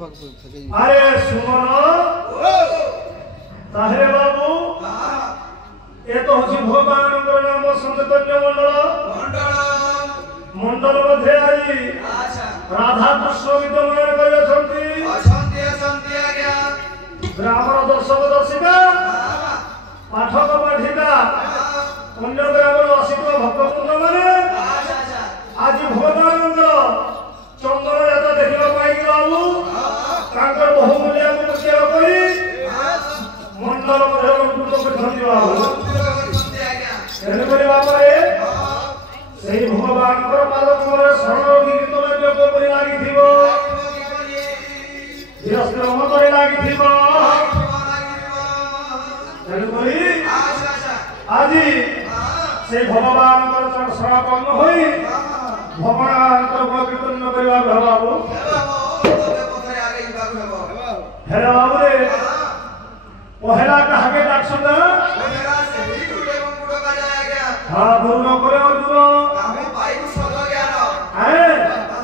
अरे सुमन ताहे बाबू ए तो हसी भगवान नाम संतन्य मंडल मध्ये आई राधा कृष्ण विद्यमान ग्रामर दर्शक दर्शिका पाठक पाठिका अन्य ग्रामर असित भक्तवृंद माने आज भगवान चंद्र यात्रा देखा पाई बाबू बहुमूल्य मूर्ति मंडल भगवान पाद शरण गीत लगी आज से भगवान शरणापन्न हो भगवान कीर्तन बाबू हेलो बाबू रे पहला कहाके डाकसन हाँ गुरु न करे अर्जुन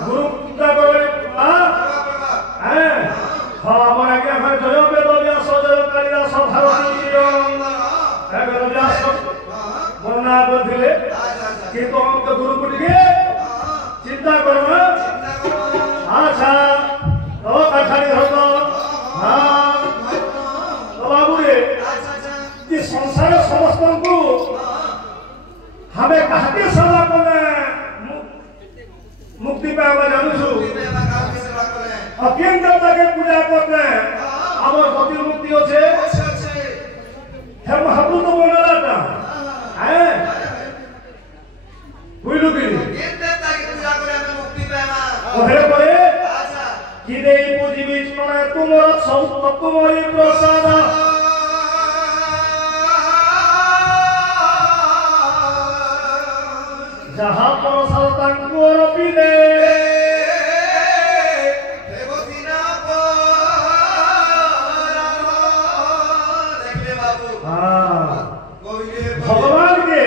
गुरु पूजा करे हाँ আমার আগে আমার জয় বেদ ব্যাস জয় কালিদাস ভারতী বেদ ব্যাস বর্ণনা করলে কিন্তু আমাকে গুরুকুটিকে চিন্তা করবে আচ্ছা ও কাঠারি হতো হ্যাঁ তো বাবু রে যে সংসারে সমস্তଙ୍କୁ ଆମେ କାହାକେ ସେବା କଲେ मुक्ति पावा जानूछु अकेन देवता के पूजा करते हमर गति मुक्ति होछे हे महाप्रभु बोललाटा हैं बुझलु कि अकेन देवता के पूजा करे हमें मुक्ति पावा ओहे करे अच्छा कि देई पूजी बीच में तुमरा सब तुम्हारी प्रसाद जहां पर सल्तान को रपिले भगवान के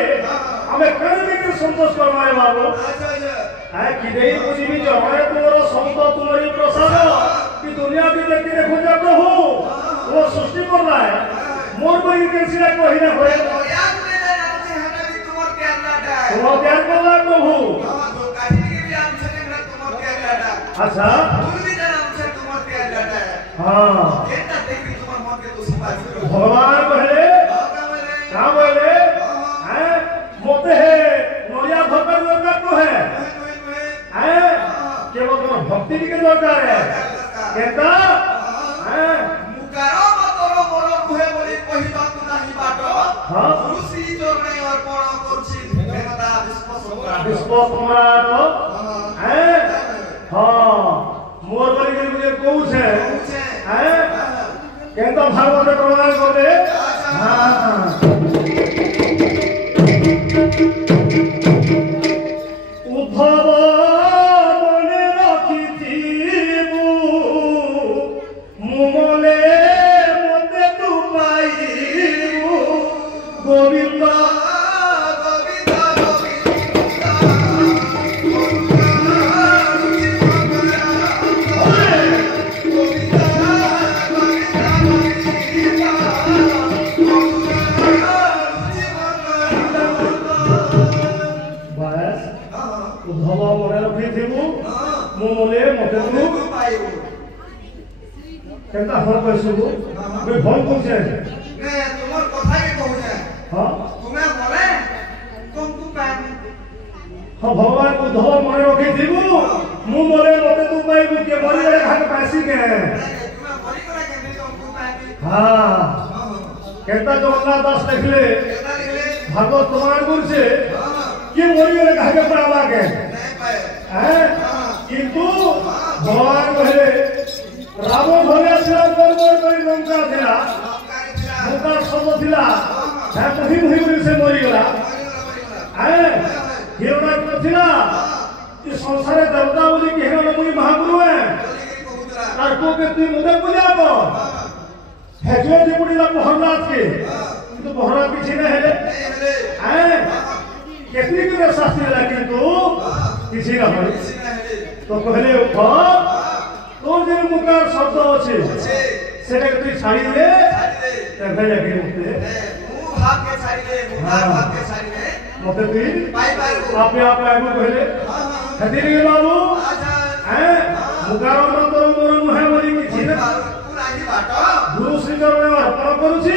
हमें करने के संतोष करवाए बाबू है कि देई पूजी भी जो हमारे तुम्हारा संत तुम्हारी प्रसाद कि दुनिया की देखते देखो जा प्रभु वो सृष्टि कर रहा है मोर पर कैसे ना कोई ना होए तुम ध्यान कर रहा प्रभु अच्छा हाँ भगवान पहले क्या बोले हैं मोते है नोरिया भक्कर दरकार तो है हैं केवल तुम्हारा भक्ति की दरकार है कहता हैं मुकारो मतरो मोरो कुहे बोली कोई बात नहीं बाटो हाँ रुसी जोरने और पढ़ो कुर्सी देवता विश्व सम्राट हैं हाँ मोर बोली के मुझे कौन है हैं कहता भागवत प्रमाण कर दे हाँ उद्धव मने रखिथिबु मुमले मते तू पाइबु गोविंद मोले मते तू केनता फल पैसबु बे फल कोन से ने तुमर कथा के कहू छै हां तुमे बोले तुम तू पाबी हां भगवान को धो मरे रखि दिबु मु मोले मते तू पाइबु के मरि रे खाके पैसी के तुमे मरि करे के तुम तू पाबी हां केनता जगन्नाथ दास लिखले भागवत प्रमाण गुरु से कि मरि रे खाके पावा के नहीं पाए हैं किंतु भगवान कहले रावण भले थिला बरबर करी लंका थिला लंका सब थिला है कहीं भई से मरि गला है हिरण्य थिला ये संसार देवता बोली के हिरण्य मुनि महागुरु है और को के तू मुझे पूजा कर है जो जी मुनि ला प्रहलाद के तो प्रहलाद पीछे न है केतनी के शास्त्री ला किंतु किसी ना हो तो कहले उठ তোর যে মুখার শব্দ আছে সেটাকে তুই ছাড়ি দে দেখা যাকে মুক্তি মতে তুই আপনি আপনি কহিলে হেতিরে বাবু হ্যাঁ মুখার মন্ত্র মরণ নহে বলি কিছু না গুরু শ্রী চরণে অর্পণ করুছি।